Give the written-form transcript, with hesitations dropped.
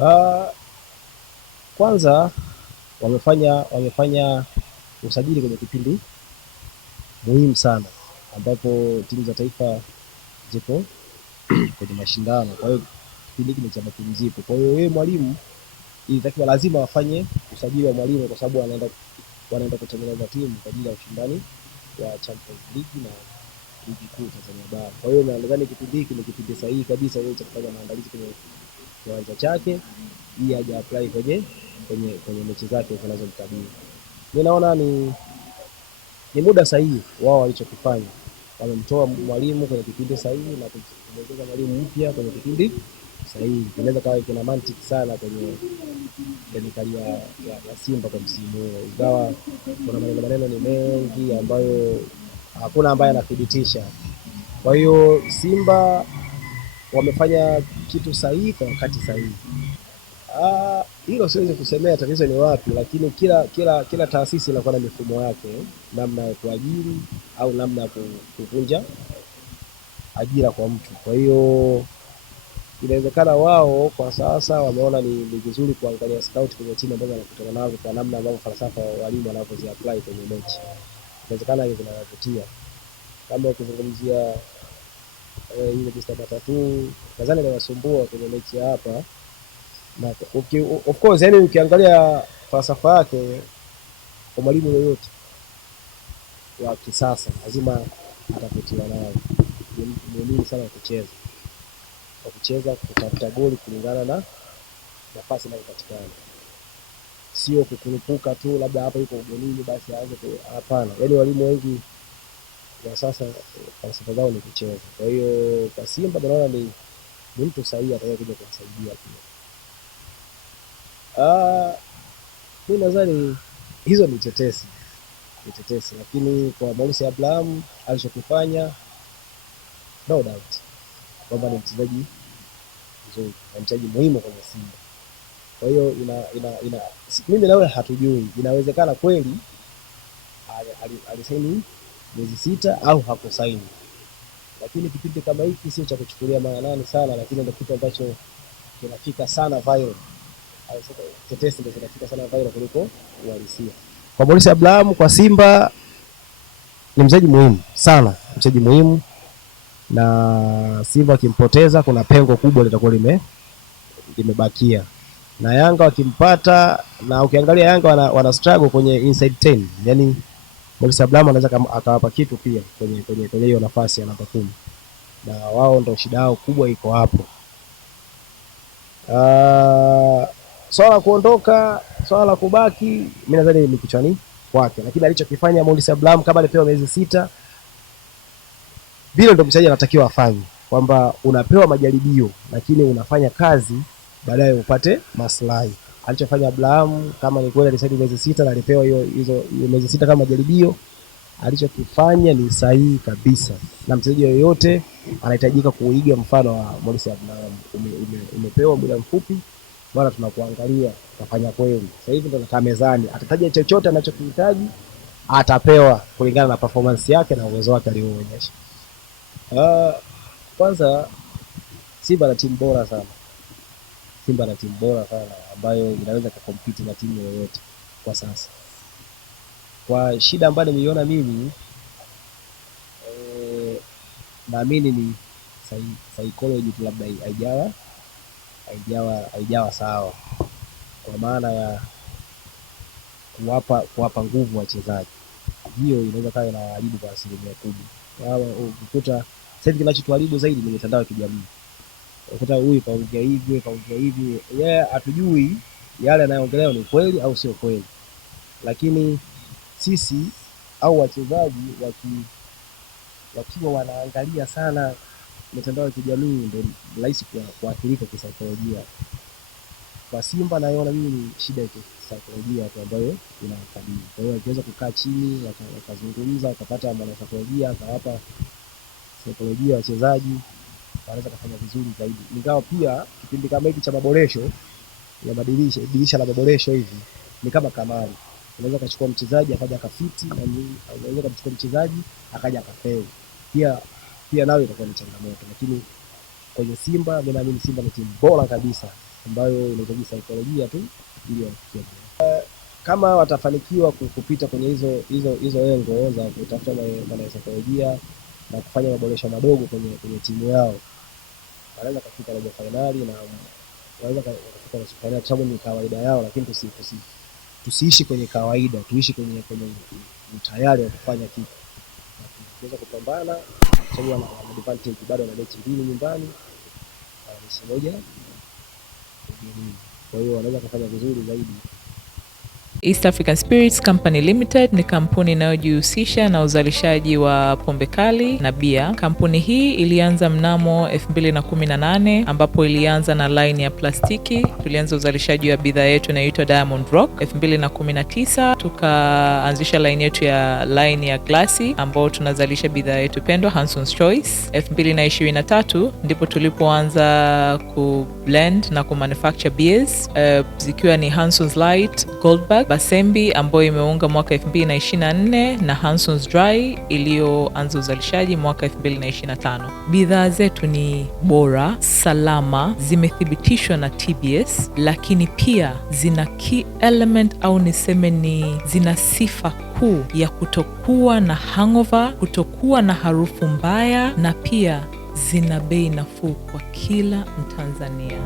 Ah, kwanza wamefanya usajili kwenye kipindi muhimu sana ambapo timu za taifa zipo kwenye mashindano. Kwa hiyo kipindi hiki ni cha mapumziko. Kwa hiyo yeye mwalimu ilitakiwa lazima wafanye usajili wa mwalimu, kwa sababu wanaenda kutengeneza timu kwa ajili ya ushindani wa Champions League na ligi kuu Tanzania bara. Kwa hiyo nadhani kipindi hiki ni kipindi sahihi kabisa yeye cha kufanya maandalizi kwenye kiwanja chake ili aje apply kwenye mechi zake zinazomkabili. Mimi naona ni muda sahihi wao walichokifanya. Wamemtoa mwalimu kwenye kipindi sahihi na kumwongeza mwalimu mpya kwenye kipindi sahihi. Inaweza kawa kuna mantiki sana kwenye karia ya Simba kwa msimu huu, ingawa kuna maneno ni mengi ambayo hakuna ambaye anathibitisha. Kwa hiyo Simba wamefanya kitu sahihi kwa wakati sahihi. Hilo siwezi kusemea tatizo ni wapi, lakini kila taasisi inakuwa na mifumo yake, namna ya kuajiri au namna ya kuvunja ajira kwa mtu. Kwa hiyo inawezekana wao kwa sasa wameona ni vizuri kuangalia scout kwenye timu ambazo wanakutana nazo, kwa namna ambavyo falsafa ya walimu wanavyozi apply kwenye mechi. Inawezekana hiyo vinawavutia. Kama ukizungumzia ile Mr. Matatu, nadhani inawasumbua kwenye mechi hapa. Na of course, yani ukiangalia falsafa yake kwa mwalimu yoyote wa kisasa lazima atavutiwa nayo. Ni muhimu sana kucheza kutafuta goli kulingana na nafasi inayopatikana, sio kukurupuka tu labda hapa yuko ugenini basi aanze. Hapana, yani walimu wengi wa sasa falsafa zao ni kucheza. Kwa hiyo kwa Simba naona ni mtu sahihi atakayekuja kuwasaidia pia. Mimi nadhani hizo ni tetesi, lakini kwa Maurice Abraham alichokifanya no doubt kwamba ni mchezaji mzuri na mchezaji muhimu kwenye Simba. Kwa hiyo mimi nawe hatujui, inawezekana kweli alisaini miezi 6 au hakusaini, lakini kipindi kama hiki sio cha kuchukulia maanani sana, lakini ndio kitu ambacho kinafika sana viral. Tetesi ndio zinafika sana viral kuliko uhalisia. Kwa Maurice Abraham kwa Simba ni mchezaji muhimu sana, mchezaji muhimu, na Simba akimpoteza kuna pengo kubwa litakuwa limebakia. Na Yanga wakimpata, na ukiangalia Yanga wana struggle kwenye inside 10. Yaani Maurice Abraham anaweza akawapa kitu pia kwenye hiyo nafasi ya namba 10. Na wao ndio shida yao kubwa iko hapo. Swala la kuondoka, swala la kubaki, mimi nadhani ni kichwani kwake, lakini alichokifanya Maurice Abraham kama alipewa miezi 6, vile ndio mchezaji anatakiwa afanye, kwamba unapewa majaribio lakini unafanya kazi baadaye upate maslahi. Alichofanya Abraham, kama ni kweli alisaini miezi 6 na alipewa hizo miezi 6 kama majaribio, alichokifanya ni sahihi kabisa, na mchezaji yoyote anahitajika kuiga mfano wa Maurice Abraham. Umepewa muda mfupi bwana, tunakuangalia utafanya kweli. Sasa hivi ndo nakaa mezani, atataja chochote anachokihitaji atapewa kulingana na performance yake na uwezo wake alioonyesha. Kwanza Simba na timu bora sana. Ambayo inaweza kukompiti na timu yoyote kwa sasa. Kwa shida ambayo nimeiona mimi, naamini ni psychology tu, labda haijawa sawa, kwa maana ya kuwapa nguvu wachezaji. Hiyo inaweza kawa inaharibu kwa asilimia kubwa. Ukikuta sasa kinachotuharibu zaidi ni mitandao ya kijamii. Ukikuta huyu kaongea hivi, hatujui yale anayoongelea ni kweli au sio kweli. Lakini sisi au wachezaji wakiwa wanaangalia sana mitandao ya kijamii, ndio rahisi kuathirika kisaikolojia. Kwa Simba naona mimi ni shida ya kisaikolojia tu ambayo inawakabili. Kwa hiyo wakiweza kukaa chini wakazungumza, wakapata mwanasaikolojia akawapa saikolojia wachezaji, wanaweza kufanya vizuri zaidi. Ingawa pia kipindi kama hiki cha maboresho ya dirisha la maboresho hivi ni kama kamari. Unaweza kuchukua mchezaji akaja akafiti, na unaweza kuchukua mchezaji akaja akafeli. Pia nayo itakuwa ni changamoto, lakini kwenye Simba mimi naamini Simba ni timu bora kabisa ambayo inahitaji saikolojia tu ili wafikie. Kama watafanikiwa kupita kwenye hizo engo za kutafuta saikolojia na kufanya maboresho madogo kwenye timu yao, wanaweza kufika robo finali na wanaweza kufika nusu finali, kwa sababu ni kawaida yao. Lakini tusiishi kwenye kawaida, tuishi kwenye utayari wa kufanya kitu. Tunaweza kupambana kwa sababu wana advantage, bado wana mechi 2 nyumbani na mechi moja ugenini, kwa hiyo wanaweza kufanya vizuri zaidi. East African Spirits Company Limited ni kampuni inayojihusisha na uzalishaji wa pombe kali na bia. Kampuni hii ilianza mnamo 2018 ambapo ilianza na line ya plastiki. Tulianza uzalishaji wa bidhaa yetu inayoitwa Diamond Rock. 2019 tukaanzisha line yetu ya line ya glasi ambao tunazalisha bidhaa yetu pendwa Hanson's Choice. 2023 ndipo tulipoanza ku blend na ku manufacture beers zikiwa ni Hanson's Light, Goldberg, Basembi ambayo imeunga mwaka 2024 na Hanson's Dry iliyoanza uzalishaji mwaka 2025. Bidhaa zetu ni bora, salama, zimethibitishwa na TBS, lakini pia zina key element au niseme ni zina sifa kuu ya kutokuwa na hangover, kutokuwa na harufu mbaya, na pia zina bei nafuu kwa kila Mtanzania.